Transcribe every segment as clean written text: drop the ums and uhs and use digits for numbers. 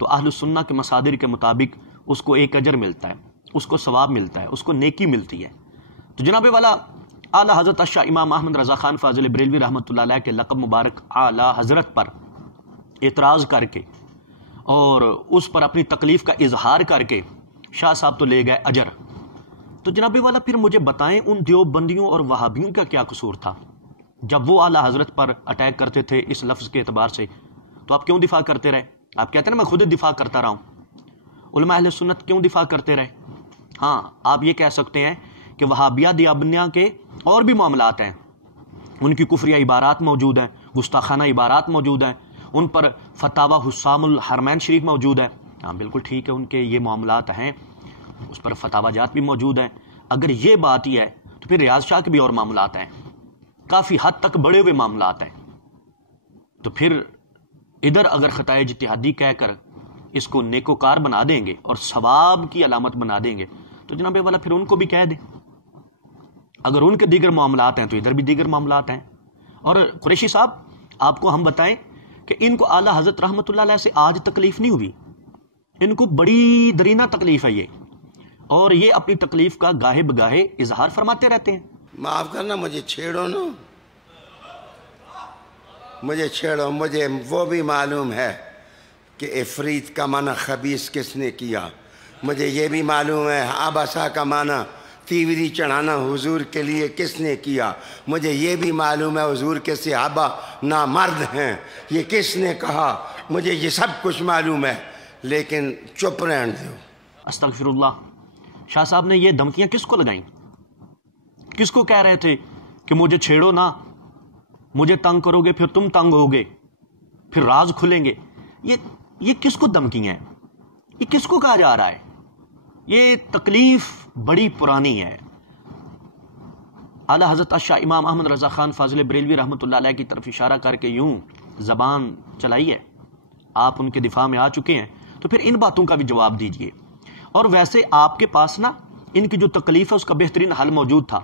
تو اہل السنہ کے مصادر کے مطابق اس کو ایک اجر ملتا ہے، اس کو ثواب ملتا ہے، اس کو نیکی ملتی ہے۔ تو جناب والا اعلیٰ حضرت شاہ امام احمد رضا خان فاضل بریلوی رحمۃ اللہ علیہ کے لقب مبارک اعلیٰ حضرت پر اعتراض کر کے اور اس پر اپنی تکلیف کا اظہار کر کے شاہ صاحب تو لے گئے اجر۔ تو جناب والا پھر مجھے بتائیں ان دیوبندیوں اور وہابیوں کا کیا قصور تھا؟ جب وہ اعلیٰ حضرت پر اٹیک کرتے تھے اس لفظ کے اعتبار سے تو آپ کیوں دفاع کرتے رہے؟ آپ کہتے ہیں نا میں خود دفاع کرتا رہا ہوں۔ علماء اہل سنت کیوں دفاع کرتے رہے؟ ہاں آپ یہ کہہ سکتے ہیں کہ وہابیہ دیوبندیہ کے اور بھی معاملات ہیں، ان کی کفریہ عبارات موجود ہیں، گستاخانہ عبارات موجود ہیں، ان پر فتاوی حسام الحرمین شریف موجود ہے۔ ہاں بالکل ٹھیک ہے، ان کے یہ معاملات ہیں، اس پر فتاوی جات بھی موجود ہیں۔ اگر یہ بات ہی ہے تو پھر ریاض شاہ کے بھی اور معاملات ہیں، کافی حد تک بڑے ہوئے معاملات ہیں۔ تو پھر ادھر اگر خطائے اجتہادی کہہ کر اس کو نیکوکار بنا دیں گے اور ثواب کی علامت بنا دیں گے تو جناب والا پھر ان کو بھی کہہ دیں، اگر ان کے دیگر معاملات ہیں تو ادھر بھی دیگر معاملات ہیں۔ اور قریشی صاحب آپ کو ہم بتائیں کہ ان کو اعلیٰ حضرت رحمۃ اللہ علیہ سے آج تکلیف نہیں ہوئی، ان کو بڑی درینہ تکلیف ہے یہ، اور یہ اپنی تکلیف کا گاہے بگاہے اظہار فرماتے رہتے ہیں۔ معاف کرنا، مجھے چھیڑو نا، مجھے چھیڑو، مجھے وہ بھی معلوم ہے کہ افریت کا معنی خبیث کس نے کیا، مجھے یہ بھی معلوم ہے عبسہ کا معنی تیوری چڑھانا حضور کے لیے کس نے کیا، مجھے یہ بھی معلوم ہے حضور کے صحابہ نامرد ہیں یہ کس نے کہا، مجھے یہ سب کچھ معلوم ہے، لیکن چپ رہنے دو۔ استغفر اللہ۔ شاہ صاحب نے یہ دھمکیاں کس کو لگائیں؟ کس کو کہہ رہے تھے کہ مجھے چھیڑو نا، مجھے تنگ کرو گے پھر تم تنگ ہوگے، پھر راز کھلیں گے؟ یہ کس کو دھمکیاں ہیں؟ یہ کس کو کہا جا رہا ہے؟ یہ تکلیف بڑی پرانی ہے۔ اعلیٰ حضرت شاہ امام احمد رضا خان فاضل بریلوی رحمۃ اللہ علیہ کی طرف اشارہ کر کے یوں زبان چلائی ہے، آپ ان کے دفاع میں آ چکے ہیں تو پھر ان باتوں کا بھی جواب دیجئے۔ اور ویسے آپ کے پاس نا ان کی جو تکلیف ہے اس کا بہترین حل موجود تھا،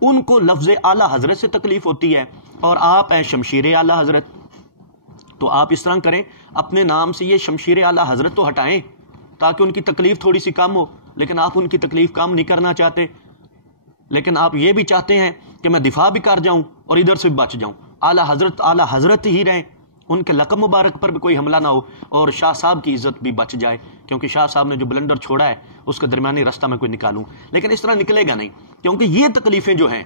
ان کو لفظ اعلیٰ حضرت سے تکلیف ہوتی ہے اور آپ ہیں شمشیر اعلیٰ حضرت، تو آپ اس طرح کریں اپنے نام سے یہ شمشیر اعلیٰ حضرت تو ہٹائیں تاکہ ان کی تکلیف تھوڑی سی کم ہو، لیکن آپ ان کی تکلیف کم نہیں کرنا چاہتے، لیکن آپ یہ بھی چاہتے ہیں کہ میں دفاع بھی کر جاؤں اور ادھر سے بھی بچ جاؤں، اعلیٰ حضرت ہی رہیں، ان کے لقب مبارک پر بھی کوئی حملہ نہ ہو اور شاہ صاحب کی عزت بھی بچ جائے، کیونکہ شاہ صاحب نے جو بلنڈر چھوڑا ہے اس کا درمیانی رستہ میں کوئی نکالوں، لیکن اس طرح نکلے گا نہیں، کیونکہ یہ تکلیفیں جو ہیں،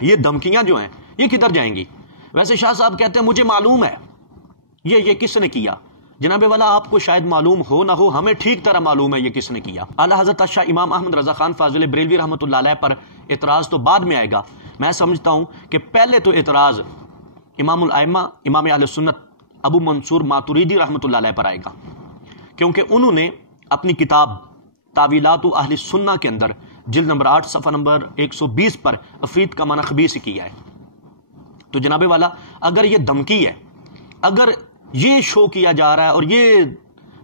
یہ دھمکیاں جو ہیں، یہ کدھر جائیں گی؟ ویسے شاہ صاحب کہتے ہیں مجھے معلوم ہے یہ کس نے کیا۔ جناب والا آپ کو شاید معلوم ہو نہ ہو، ہمیں ٹھیک طرح معلوم ہے یہ کس نے کیا۔ اعلیٰ حضرت شاہ امام احمد رضا خان فاضل بریلوی رحمۃ اللہ علیہ پر اعتراض تو بعد میں آئے گا، میں سمجھتا ہوں کہ پہلے تو اعتراض امام الائمہ امام اہل سنت ابو منصور ماتوریدی رحمۃ اللہ علیہ پر آئے گا، کیونکہ انہوں نے اپنی کتاب تعویلات اہل سنہ کے اندر جلد نمبر 8 صفحہ نمبر 120 پر افریت کا معنی خبیث کیا ہے۔ تو جناب والا اگر یہ دھمکی ہے، اگر یہ شو کیا جا رہا ہے اور یہ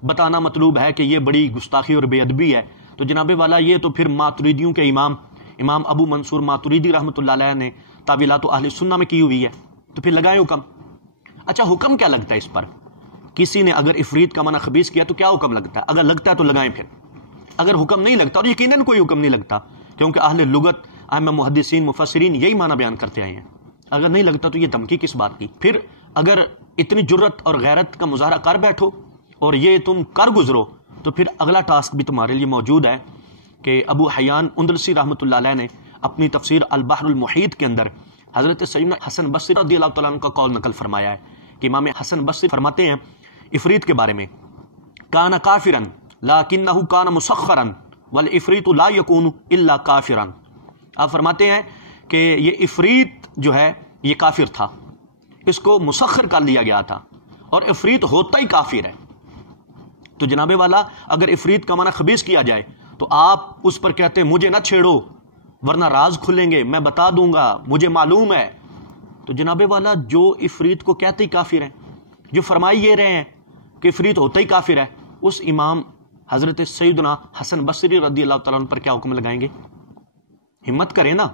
بتانا مطلوب ہے کہ یہ بڑی گستاخی اور بے ادبی ہے، تو جناب والا یہ تو پھر ماتوریدیوں کے امام ابو منصور ماتوریدی رحمۃ اللہ علیہ نے تعویلات اہل سنہ میں کی ہوئی ہے، تو پھر لگائیں حکم۔ اچھا حکم کیا لگتا ہے اس پر؟ کسی نے اگر افریت کا معنی خبیث کیا تو کیا حکم لگتا ہے؟ اگر لگتا ہے تو لگائیں، پھر اگر حکم نہیں لگتا، اور یقیناً کوئی حکم نہیں لگتا کیونکہ اہل لغت ائمہ محدثین مفسرین یہی معنی بیان کرتے آئے ہیں، اگر نہیں لگتا تو یہ دھمکی کس بات کی؟ پھر اگر اتنی جرت اور غیرت کا مظاہرہ کر بیٹھو اور یہ تم کر گزرو تو پھر اگلا ٹاسک بھی تمہارے لیے موجود ہے کہ ابو حیان اندلسی رحمۃ اللہ علیہ نے اپنی تفسیر البحر المحیط کے اندر حضرت سیدنا حسن بصری رضی اللہ تعالیٰ عنہ کا قول نقل فرمایا ہے کہ امام حسن بصری فرماتے ہیں افریت کے بارے میں، کان کافرا لکنہ کان مسخرا والافریت لا یکون الا کافرا۔ آپ فرماتے ہیں کہ یہ افریت جو ہے یہ کافر تھا، اس کو مسخر کر لیا گیا تھا، اور افریت ہوتا ہی کافر ہے۔ تو جناب والا اگر افریت کا معنی خبیث کیا جائے تو آپ اس پر کہتے ہیں مجھے نہ چھیڑو ورنہ راز کھلیں گے، میں بتا دوں گا، مجھے معلوم ہے۔ تو جناب والا جو افریت کو کہتے ہی کافر ہیں، جو فرمائی یہ رہے ہیں کہ افریت ہوتا ہی کافر ہے، اس امام حضرت سیدنا حسن بصری رضی اللہ تعالیٰ عنہ پر کیا حکم لگائیں گے؟ ہمت کریں نا،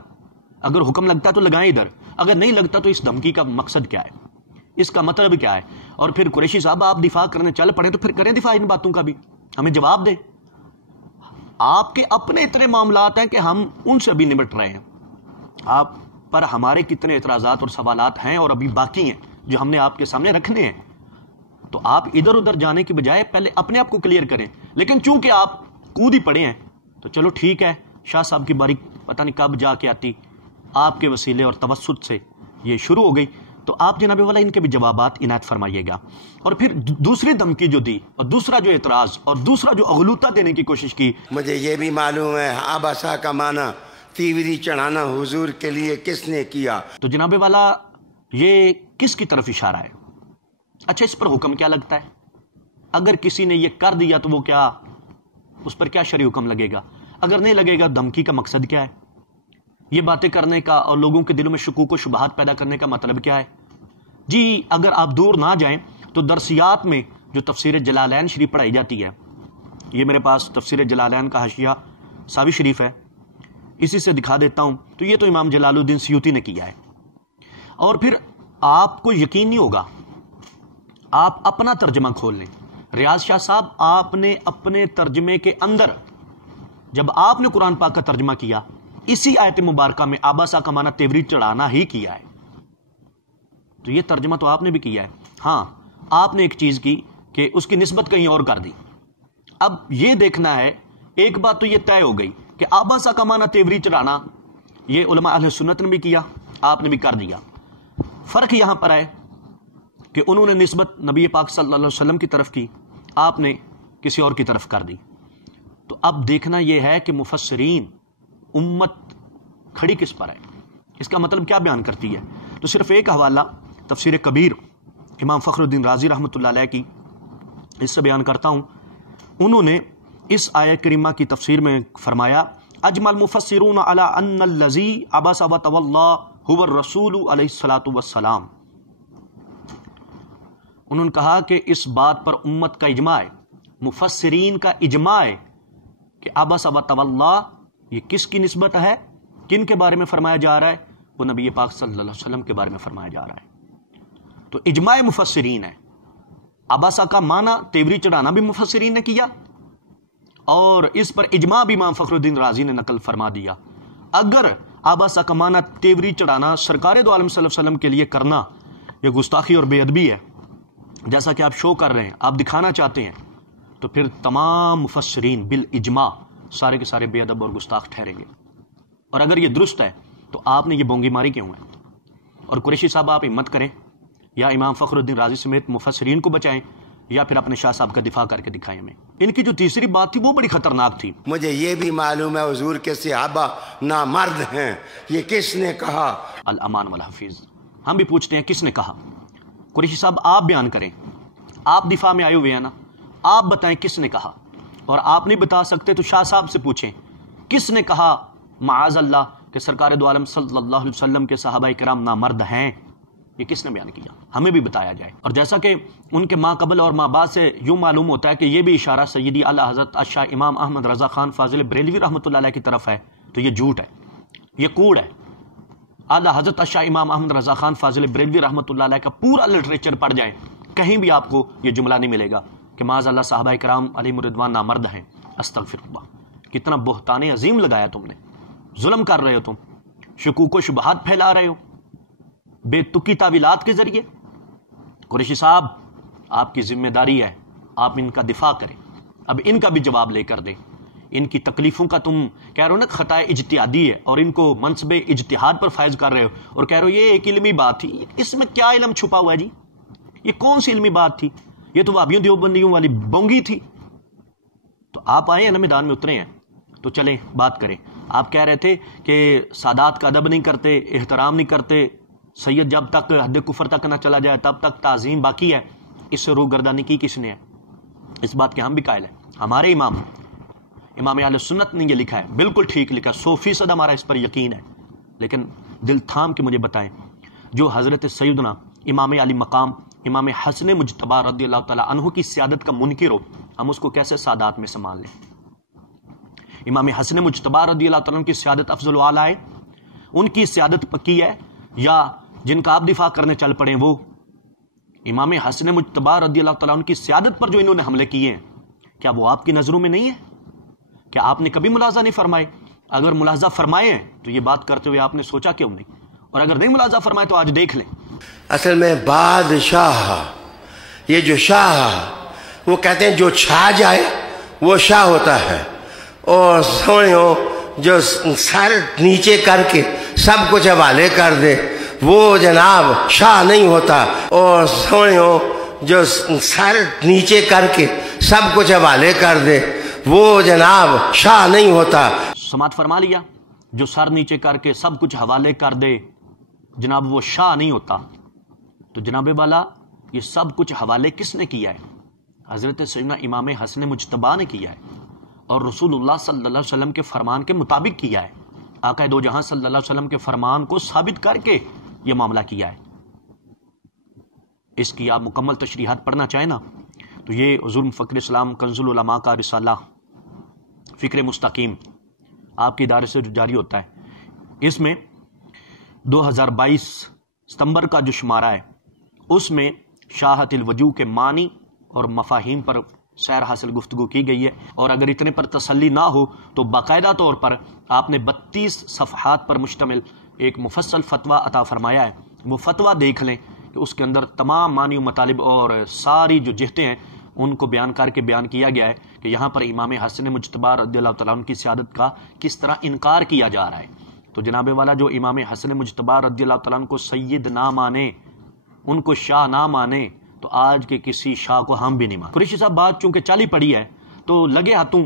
اگر حکم لگتا ہے تو لگائیں ادھر، اگر نہیں لگتا تو اس دھمکی کا مقصد کیا ہے؟ اس کا مطلب کیا ہے؟ اور پھر قریشی صاحب آپ دفاع کرنے چل پڑے تو پھر کریں دفاع ان باتوں کا بھی، ہمیں جواب دیں۔ آپ کے اپنے اتنے معاملات ہیں کہ ہم ان سے بھی نمٹ رہے ہیں، آپ پر ہمارے کتنے اعتراضات اور سوالات ہیں اور ابھی باقی ہیں جو ہم نے آپ کے سامنے رکھنے ہیں۔ تو آپ ادھر ادھر جانے کی بجائے پہلے اپنے آپ کو کلیئر کریں، لیکن چونکہ آپ کود ہی پڑے ہیں تو چلو ٹھیک ہے، شاہ صاحب کی باری پتہ نہیں کب جا کے آتی، آپ کے وسیلے اور توسط سے یہ شروع ہو گئی، تو آپ جناب والا ان کے بھی جوابات عنایت فرمائیے گا۔ اور پھر دوسری دھمکی جو دی اور دوسرا جو اعتراض اور دوسرا جو اغلوطہ دینے کی کوشش کی، مجھے یہ بھی معلوم ہے آباسا کا معنی تیوری چڑھانا حضور کے لیے کس نے کیا؟ تو جناب والا یہ کس کی طرف اشارہ ہے؟ اچھا اس پر حکم کیا لگتا ہے؟ اگر کسی نے یہ کر دیا تو وہ کیا، اس پر کیا شرعی حکم لگے گا؟ اگر نہیں لگے گا دھمکی کا مقصد کیا ہے؟ یہ باتیں کرنے کا اور لوگوں کے دلوں میں شکوک و شبہات پیدا کرنے کا مطلب کیا ہے؟ جی اگر آپ دور نہ جائیں تو درسیات میں جو تفسیر جلالین شریف پڑھائی جاتی ہے، یہ میرے پاس تفسیر جلالین کا حاشیہ ساوی شریف ہے، اسی سے دکھا دیتا ہوں، تو یہ تو امام جلال الدین سیوطی نے کیا ہے۔ اور پھر آپ کو یقین نہیں ہوگا، آپ اپنا ترجمہ کھول لیں، ریاض شاہ صاحب آپ نے اپنے ترجمے کے اندر جب آپ نے قرآن پاک کا ترجمہ کیا، اسی آیت مبارکہ میں آباسا کا معنی تیوری چڑھانا ہی کیا ہے، تو یہ ترجمہ تو آپ نے بھی کیا ہے۔ ہاں آپ نے ایک چیز کی کہ اس کی نسبت کہیں اور کر دی۔ اب یہ دیکھنا ہے، ایک بات تو یہ طے ہو گئی کہ آباسا کا معنی تیوری چڑھانا یہ علماء اہل سنت نے بھی کیا، آپ نے بھی کر دیا۔ فرق یہاں پر ہے کہ انہوں نے نسبت نبی پاک صلی اللہ علیہ وسلم کی طرف کی، آپ نے کسی اور کی طرف کر دی۔ تو اب دیکھنا یہ ہے کہ مفسرین امت کھڑی کس پر ہے، اس کا مطلب کیا بیان کرتی ہے۔ تو صرف ایک حوالہ تفسیر کبیر امام فخر الدین رازی رحمۃ اللہ علیہ کی، اس سے بیان کرتا ہوں۔ انہوں نے اس آیت کریمہ کی تفسیر میں فرمایا، اجمع المفسرون علی ان الذی عبس وتولی هو الرسول علیہ الصلوۃ والسلام۔ انہوں نے کہا کہ اس بات پر امت کا اجماع ہے، مفسرین کا اجماع ہے کہ عبس وتولی یہ کس کی نسبت ہے، کن کے بارے میں فرمایا جا رہا ہے؟ وہ نبی پاک صلی اللہ علیہ وسلم کے بارے میں فرمایا جا رہا ہے۔ تو اجماع مفسرین ہے، عباسہ کا معنی تیوری چڑھانا بھی مفسرین نے کیا، اور اس پر اجماع بھی امام فخر الدین رازی نے نقل فرما دیا۔ اگر عباسہ کا معنی تیوری چڑھانا سرکار دو عالم صلی اللہ علیہ وسلم کے لیے کرنا یہ گستاخی اور بے ادبی ہے، جیسا کہ آپ شو کر رہے ہیں، آپ دکھانا چاہتے ہیں، تو پھر تمام مفسرین بالاجماع سارے کے سارے بے ادب اور گستاخ ٹھہریں گے۔ اور اگر یہ درست ہے تو آپ نے یہ بونگی ماری کیوں ہے؟ اور قریشی صاحب آپ ہمت کریں، یا امام فخر الدین رازی سمیت مفسرین کو بچائیں، یا پھر اپنے شاہ صاحب کا دفاع کر کے دکھائیں ہمیں۔ ان کی جو تیسری بات تھی وہ بڑی خطرناک تھی۔ مجھے یہ بھی معلوم ہے حضور کے صحابہ نامرد ہیں، یہ کس نے کہا؟ الامان والحفیظ، ہم بھی پوچھتے ہیں کس نے کہا؟ قریشی صاحب آپ بیان کریں، آپ دفاع میں آئے ہوئے ہیں نا، آپ بتائیں کس نے کہا، اور آپ نہیں بتا سکتے تو شاہ صاحب سے پوچھیں کس نے کہا معاذ اللہ کہ سرکار دو عالم صلی اللہ علیہ وسلم کے صحابہ کرام نامرد ہیں، یہ کس نے بیان کیا؟ ہمیں بھی بتایا جائے۔ اور جیسا کہ ان کے ماں قبل اور ماں بعد سے یوں معلوم ہوتا ہے کہ یہ بھی اشارہ سیدی اعلی حضرت شاہ امام احمد رضا خان فاضل بریلوی رحمۃ اللہ علیہ کی طرف ہے، تو یہ جھوٹ ہے، یہ کوڑ ہے۔ اعلی حضرت شاہ امام احمد رضا خان فاضل بریلوی رحمۃ اللہ علیہ کا پورا لٹریچر پڑھ جائیں، کہیں بھی آپ کو یہ جملہ نہیں ملے گا کہ معاذ اللہ صحابہ کرام علیہم رضوان نامرد ہیں۔ استغفر اللہ، کتنا بہتان عظیم لگایا تم نے، ظلم کر رہے ہو تم، شکوک و شبہات پھیلا رہے ہو بے تکی تعویلات کے ذریعے۔ قریشی صاحب آپ کی ذمہ داری ہے، آپ ان کا دفاع کریں، اب ان کا بھی جواب لے کر دیں۔ ان کی تکلیفوں کا تم کہہ رہے ہو نا خطائے اجتہادی ہے، اور ان کو منصب اجتہاد پر فائز کر رہے ہو، اور کہہ رہے ہو یہ ایک علمی بات تھی، اس میں کیا علم چھپا ہوا ہے جی؟ یہ کون سی علمی بات تھی؟ یہ تو وہابیوں دیوبندیوں والی بونگی تھی۔ تو آپ آئے ہیں نا، میدان میں اترے ہیں، تو چلیں بات کریں۔ آپ کہہ رہے تھے کہ سادات کا ادب نہیں کرتے، احترام نہیں کرتے، سید جب تک حد کفر تک نہ چلا جائے تب تک تعظیم باقی ہے، اس سے روگردانی کی کس نے ہے؟ اس بات کے ہم بھی قائل ہیں، ہمارے امام اہل سنت نے یہ لکھا ہے، بالکل ٹھیک لکھا، 100% ہمارا اس پر یقین ہے۔ لیکن دل تھام کے مجھے بتائیں، جو حضرت سیدنا امام علی مقام امام حسن مجتبی رضی اللہ تعالیٰ عنہ کی سیادت کا منکر ہو، ہم اس کو کیسے سادات میں سنبھال لیں؟ امام حسن مجتبی رضی اللہ تعالیٰ عنہ کی سیادت افضل اعلیٰ ہے، ان کی سیادت پکی ہے، یا جن کا آپ دفاع کرنے چل پڑیں وہ امام حسن مجتبی رضی اللہ تعالیٰ عنہ کی سیادت پر جو انہوں نے حملے کیے ہیں، کیا وہ آپ کی نظروں میں نہیں ہے؟ کیا آپ نے کبھی ملاحظہ نہیں فرمائے؟ اگر ملاحظہ فرمائے ہیں تو یہ بات کرتے ہوئے آپ نے سوچا کیوں نہیں؟ اور اگر نہیں ملاحظہ فرمائے تو آج دیکھ لیں۔ اصل میں بادشاہ، یہ جو شاہ، وہ کہتے ہیں جو چھا جائے وہ شاہ ہوتا ہے، اور سمجھو جو سر نیچے کر کے سب کچھ حوالے کر دے وہ جناب شاہ نہیں ہوتا، اور سمجھو جو سر نیچے کر کے سب کچھ حوالے کر دے وہ جناب شاہ نہیں ہوتا۔ سماعت فرما لیا، جو سر نیچے کر کے سب کچھ حوالے کر دے جناب وہ شاہ نہیں ہوتا۔ تو جناب والا یہ سب کچھ حوالے کس نے کیا ہے؟ حضرت سیدنا امام حسن مجتبی نے کیا ہے، اور رسول اللہ صلی اللہ علیہ وسلم کے فرمان کے مطابق کیا ہے۔ آقا دو جہاں صلی اللہ علیہ وسلم کے فرمان کو ثابت کر کے یہ معاملہ کیا ہے۔ اس کی آپ مکمل تشریحات پڑھنا چاہیں نا تو یہ حضور فخر اسلام کنز العلماء کا رسالہ فکر مستقیم آپ کے ادارے سے جاری ہوتا ہے۔ اس میں 2022 ستمبر کا جو شمارہ ہے اس میں شاہت الوجوہ کے معنی اور مفاہیم پر سیر حاصل گفتگو کی گئی ہے، اور اگر اتنے پر تسلی نہ ہو تو باقاعدہ طور پر آپ نے 32 صفحات پر مشتمل ایک مفصل فتویٰ عطا فرمایا ہے۔ وہ فتویٰ دیکھ لیں کہ اس کے اندر تمام معنی و مطالب اور ساری جو جہتیں ہیں ان کو بیان کر کے بیان کیا گیا ہے کہ یہاں پر امام حسن مجتبی رضی اللہ تعالیٰ عنہ کی سیادت کا کس طرح انکار کیا جا رہا ہے۔ تو جناب والا جو امام حسن مجتبی رضی اللہ تعالیٰ عنہ کو سید نہ مانے، ان کو شاہ نہ مانے، تو آج کے کسی شاہ کو ہم بھی نہیں مانتے۔ قریشی صاحب بات چونکہ چالی پڑی ہے تو لگے ہاتھوں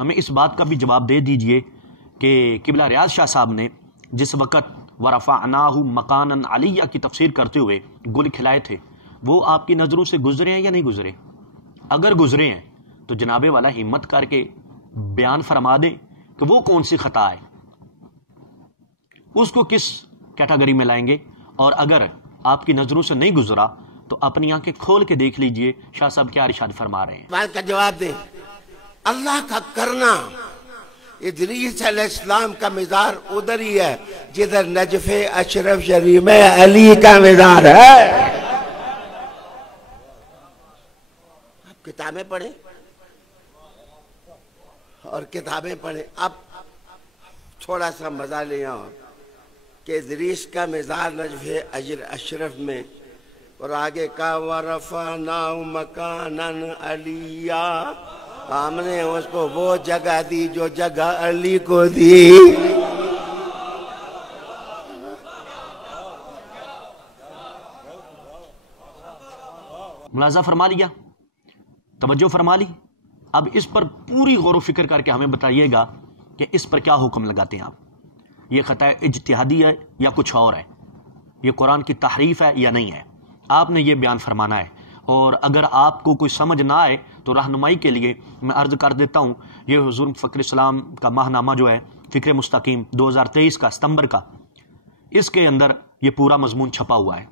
ہمیں اس بات کا بھی جواب دے دیجئے کہ قبلہ ریاض شاہ صاحب نے جس وقت وَرَفَعْنَاهُ مَكَانًا عَلِيًّا کی تفسیر کرتے ہوئے گل کھلائے تھے، وہ آپ کی نظروں سے گزرے ہیں یا نہیں گزرے؟ اگر گزرے ہیں تو جناب والا ہمت کر کے بیان فرما دیں کہ وہ کون سی خطا ہے، اس کو کس کیٹاگری میں لائیں گے، اور اگر آپ کی نظروں سے نہیں گزرا تو اپنی آنکھیں کھول کے دیکھ لیجئے شاہ صاحب کیا ارشاد فرما رہے ہیں۔ بات کا جواب دیں۔ اللہ کا کرنا، ادریس علیہ السلام کا مزار ادھر ہی ہے جدھر نجف اشرف شریف میں علی کا مزار ہے۔ آپ کتابیں پڑھیں اور کتابیں پڑھیں۔ اب تھوڑا سا مزہ لے آؤ کہ ادریس کا مزار نجف اشرف میں، اور آگے کا وَرَفَعْنَاهُ مَكَانًا عَلِيًّا، ہم نے اس کو وہ جگہ دی جو جگہ علی کو دی۔ ملاحظہ فرما لیا، توجہ فرما لی۔ اب اس پر پوری غور و فکر کر کے ہمیں بتائیے گا کہ اس پر کیا حکم لگاتے ہیں آپ۔ یہ خطا اجتہادی ہے یا کچھ اور ہے؟ یہ قرآن کی تحریف ہے یا نہیں ہے؟ آپ نے یہ بیان فرمانا ہے، اور اگر آپ کو کوئی سمجھ نہ آئے تو رہنمائی کے لیے میں عرض کر دیتا ہوں، یہ حضور فخر اسلام کا ماہ نامہ جو ہے فکر مستقیم 2023 کا ستمبر کا، اس کے اندر یہ پورا مضمون چھپا ہوا ہے۔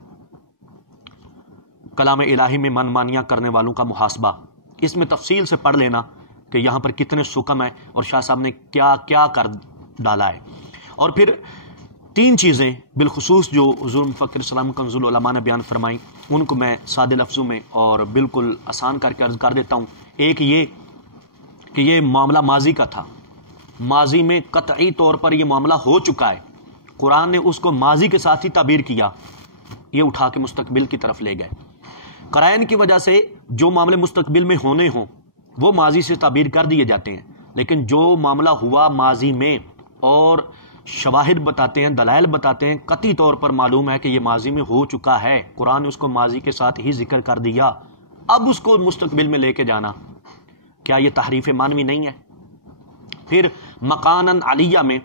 کلام الہی میں من مانیاں کرنے والوں کا محاسبہ، اس میں تفصیل سے پڑھ لینا کہ یہاں پر کتنے سکم ہیں اور شاہ صاحب نے کیا کیا کر ڈالا ہے۔ اور پھر 3 چیزیں بالخصوص جو حضور فخر اسلام کنز العلماء نے بیان فرمائیں، ان کو میں سادے لفظوں میں اور بالکل آسان کر کے عرض کر دیتا ہوں۔ ایک یہ کہ یہ معاملہ ماضی کا تھا، ماضی میں قطعی طور پر یہ معاملہ ہو چکا ہے، قرآن نے اس کو ماضی کے ساتھ ہی تعبیر کیا، یہ اٹھا کے مستقبل کی طرف لے گئے۔ قرائن کی وجہ سے جو معاملے مستقبل میں ہونے ہوں وہ ماضی سے تعبیر کر دیے جاتے ہیں، لیکن جو معاملہ ہوا ماضی میں اور شواہد بتاتے ہیں، دلائل بتاتے ہیں، قطعی طور پر معلوم ہے کہ یہ ماضی میں ہو چکا ہے، قرآن نے اس کو ماضی کے ساتھ ہی ذکر کر دیا، اب اس کو مستقبل میں لے کے جانا، کیا یہ تحریف مانوی نہیں ہے؟ پھر مکاناً علیہ میں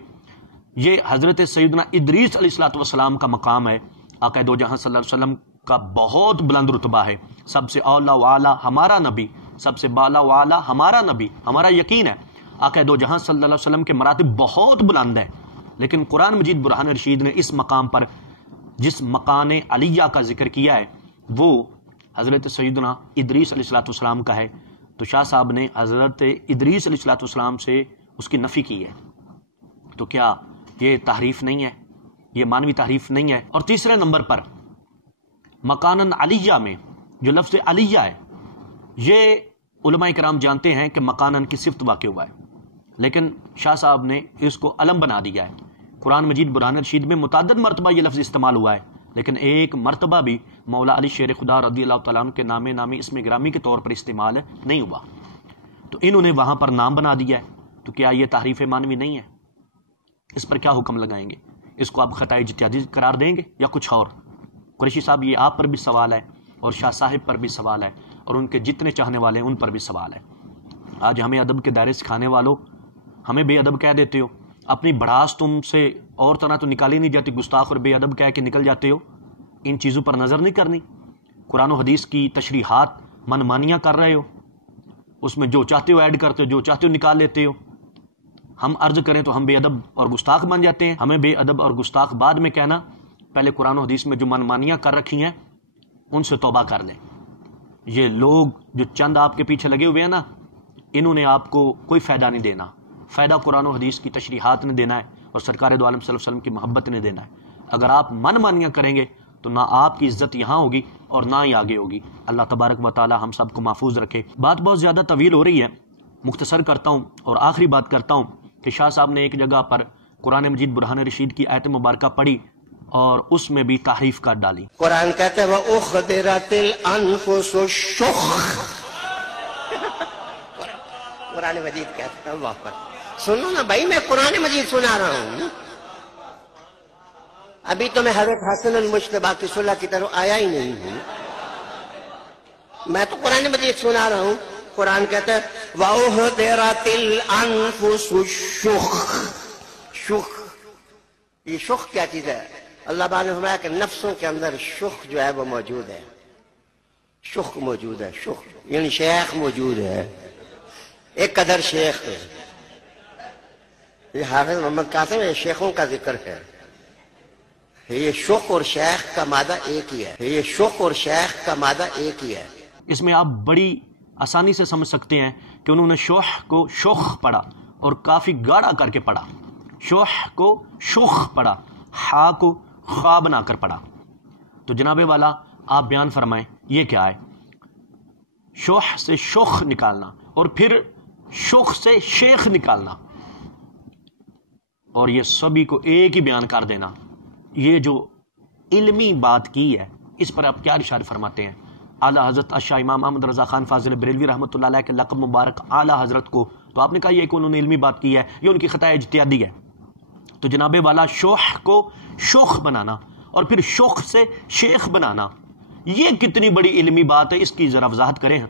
یہ حضرت سیدنا ادریس علیہ السلام کا مقام ہے، آقا دو جہاں صلی اللہ علیہ وسلم کا بہت بلند رتبہ ہے، سب سے اولا و اعلیٰ ہمارا نبی، سب سے بالا و اعلیٰ ہمارا نبی، ہمارا یقین ہے آقا دو جہاں صلی اللہ علیہ وسلم کے مراتب بہت بلند ہیں، لیکن قرآن مجید برہان رشید نے اس مقام پر جس مکان علیہ کا ذکر کیا ہے وہ حضرت سیدنا ادریس علیہ السلام کا ہے، تو شاہ صاحب نے حضرت ادریس علیہ السلام سے اس کی نفی کی ہے، تو کیا یہ تحریف نہیں ہے؟ یہ مانوی تحریف نہیں ہے؟ اور تیسرے نمبر پر مکاناً علیہ میں جو لفظ علیہ ہے یہ علماء کرام جانتے ہیں کہ مکانن کی صفت واقع ہوا ہے، لیکن شاہ صاحب نے اس کو علم بنا دیا ہے۔ قرآن مجید برہان رشید میں متعدد مرتبہ یہ لفظ استعمال ہوا ہے، لیکن ایک مرتبہ بھی مولا علی شیر خدا رضی اللہ تعالیٰ عنہ کے نام نامی اسم گرامی کے طور پر استعمال نہیں ہوا، تو انہوں نے وہاں پر نام بنا دیا ہے۔ تو کیا یہ تحریف مانوی نہیں ہے؟ اس پر کیا حکم لگائیں گے؟ اس کو آپ خطۂ اجتہادی قرار دیں گے یا کچھ اور؟ قریشی صاحب یہ آپ پر بھی سوال ہے اور شاہ صاحب پر بھی سوال ہے اور ان کے جتنے چاہنے والے ہیں ان پر بھی سوال ہے۔ آج ہمیں ادب کے دائرے سکھانے والوں ہمیں بے ادب کہہ دیتے ہو، اپنی بڑاس تم سے اور طرح تو نکالی نہیں جاتی، گستاخ اور بے ادب کہہ کے نکل جاتے ہو۔ ان چیزوں پر نظر نہیں کرنی، قرآن و حدیث کی تشریحات من مانیاں کر رہے ہو، اس میں جو چاہتے ہو ایڈ کرتے ہو، جو چاہتے ہو نکال لیتے ہو۔ ہم عرض کریں تو ہم بے ادب اور گستاخ بن جاتے ہیں۔ ہمیں بے ادب اور گستاخ بعد میں کہنا، پہلے قرآن و حدیث میں جو من مانیاں کر رکھی ہیں ان سے توبہ کر لیں۔ یہ لوگ جو چند آپ کے پیچھے لگے ہوئے ہیں نا، انہوں نے آپ کو کوئی فائدہ نہیں دینا، فائدہ قرآن و حدیث کی تشریحات نے دینا ہے اور سرکار دو عالم صلی اللہ علیہ وسلم کی محبت نے دینا ہے۔ اگر آپ من مانیاں کریں گے تو نہ آپ کی عزت یہاں ہوگی اور نہ ہی آگے ہوگی۔ اللہ تبارک و تعالی ہم سب کو محفوظ رکھے۔ بات بہت زیادہ طویل ہو رہی ہے، مختصر کرتا ہوں اور آخری بات کرتا ہوں کہ شاہ صاحب نے ایک جگہ پر قرآن مجید برہان رشید کی آیت مبارکہ پڑھی اور اس میں بھی تحریف کر ڈالی۔ قرآن کہتا ہے وَأُخْضِرَتِ الْأَنفُسُ الشُّخْ، قرآن مجید کہتا ہے، اللہ اکبر۔ سنو نا بھائی، میں قرآن مجید سنا رہا ہوں، ابھی تو میں حضرت حسن المجتبیٰ کی صلح کی طرف آیا ہی نہیں ہوں، میں تو قرآن مجید سنا رہا ہوں۔ قرآن کہتا ہے وَأُحْضِرَتِ الْأَنفُسُ الشُّخْ، شخ، یہ شخ کیا چیز ہے؟ اللہ تعالیٰ نے فرمایا کہ نفسوں کے اندر شخ جو ہے وہ موجود ہے، شخ موجود ہے، شخ یعنی شیخ موجود ہے، ایک قدر شیخ ہے۔ یہ حافظ محمد قاسم یہ شیخوں کا ذکر ہے، یہ شخ اور شیخ کا مادہ ایک ہی ہے، یہ شخ اور شیخ کا مادہ ایک ہی ہے۔ اس میں آپ بڑی آسانی سے سمجھ سکتے ہیں کہ انہوں نے شوح کو شوخ پڑھا اور کافی گاڑا کر کے پڑھا، شوح کو شوخ پڑھا، ہا کو خا بنا کر پڑھا۔ تو جناب والا آپ بیان فرمائیں یہ کیا ہے؟ شوح سے شوخ نکالنا اور پھر شوخ سے شیخ نکالنا اور یہ سبھی کو ایک ہی بیان کر دینا، یہ جو علمی بات کی ہے اس پر آپ کیا ارشاد فرماتے ہیں؟ اعلیٰ حضرت شاہ امام احمد رضا خان فاضل بریلوی رحمۃ اللہ علیہ کے لقب مبارک اعلیٰ حضرت کو تو آپ نے کہا یہ کہ انہوں نے علمی بات کی ہے، یہ ان کی خطۂ اجتہادی ہے۔ تو جناب والا شوخ کو شوخ بنانا اور پھر شوخ سے شیخ بنانا، یہ کتنی بڑی علمی بات ہے، اس کی ذرا وضاحت کریں۔